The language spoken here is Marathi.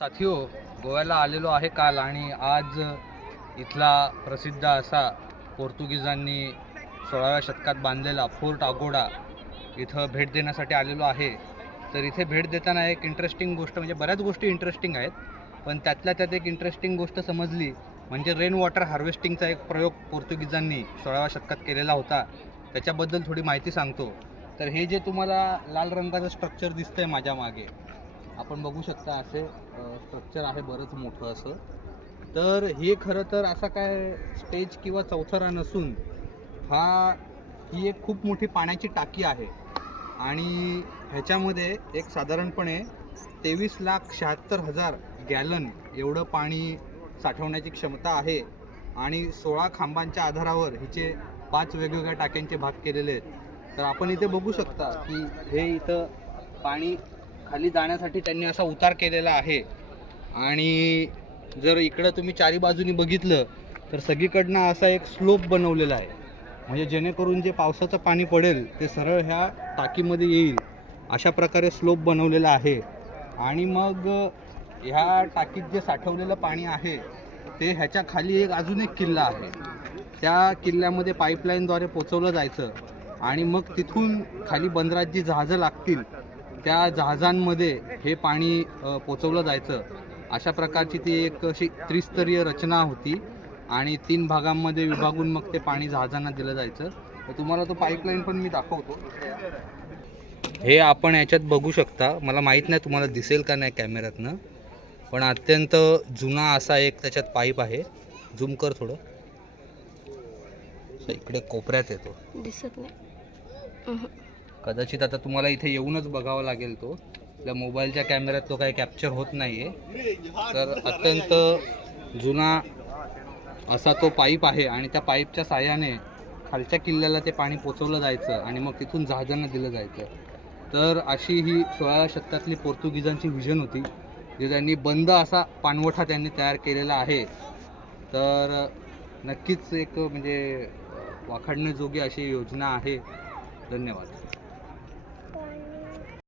साथियो गोव्याला आलेलो आहे काल आणि आज इथला प्रसिद्ध असा पोर्तुगीजांनी सोळाव्या शतकात बांधलेला फोर्ट अगोडा इथं भेट देण्यासाठी आलेलो आहे. तर इथे भेट देताना एक इंटरेस्टिंग गोष्ट म्हणजे बऱ्याच गोष्टी इंटरेस्टिंग आहेत पण त्यातल्या त्यात एक इंटरेस्टिंग गोष्ट समजली म्हणजे रेन वॉटर हार्वेस्टिंगचा एक प्रयोग पोर्तुगीजांनी सोळाव्या शतकात केलेला होता. त्याच्याबद्दल थोडी माहिती सांगतो. तर हे जे तुम्हाला लाल रंगाचं स्ट्रक्चर दिसतंय माझ्या मागे आपण बघू शकता असे स्ट्रक्चर आहे बरंच मोठं असं. तर हे खरं तर असा काय स्टेज किंवा चौथरा नसून हा ही एक खूप मोठी पाण्याची टाकी आहे. आणि ह्याच्यामध्ये एक साधारणपणे तेवीस लाख शहात्तर हजार गॅलन एवढं पाणी साठवण्याची क्षमता आहे. आणि सोळा खांबांच्या आधारावर हिचे पाच वेगवेगळ्या टाक्यांचे भाग केलेले आहेत. तर आपण इथे बघू शकता की हे इथं पाणी खाली जाण्यासाठी त्यांनी असा उतार केलेला आहे. आणि जर इकडं तुम्ही चारी बाजूनी बघितलं तर सगळीकडनं असा एक स्लोप बनवलेला आहे. म्हणजे जेणेकरून जे पावसाचं पाणी पडेल ते सरळ ह्या टाकीमध्ये येईल. अशा प्रकारे स्लोप बनवलेला आहे. आणि मग ह्या टाकीत जे साठवलेलं पाणी आहे ते ह्याच्या खाली एक अजून एक किल्ला आहे. त्या किल्ल्यामध्ये पाईपलाईनद्वारे पोचवलं जायचं. आणि मग तिथून खाली बंदरात जी जहाजं लागतील त्या जहाजांमध्ये हे पाणी पोचवलं जायचं. अशा प्रकारची ती एक अशी त्रिस्तरीय रचना होती आणि तीन भागांमध्ये विभागून मग ते पाणी जहाजांना दिलं जायचं. तर तुम्हाला तो पाईपलाईन पण मी दाखवतो. हे आपण याच्यात बघू शकता. मला माहीत नाही तुम्हाला दिसेल का नाही कॅमेऱ्यातनं. पण अत्यंत जुना असा एक त्याच्यात पाईप आहे. झूम कर थोडं. इकडे कोपऱ्यात येतो. दिसत नाही. कदाचित आता तुम्हाला इथे येऊनच बघावा लागेल तो. आपल्या मोबाईलच्या कॅमेऱ्यात तो काही कॅप्चर होत नाही आहे तर अत्यंत जुना असा तो पाईप आहे आणि त्या पाईपच्या साह्याने खालच्या किल्ल्याला ते पाणी पोचवलं जायचं आणि मग तिथून जहाजांना दिलं जायचं. तर अशी ही सोळाव्या शतकातली पोर्तुगीजांची व्हिजन होती जे त्यांनी बंद असा पाणवठा त्यांनी तयार केलेला आहे. तर नक्कीच एक म्हणजे वाखाडण्याजोगी अशी योजना आहे. धन्यवाद.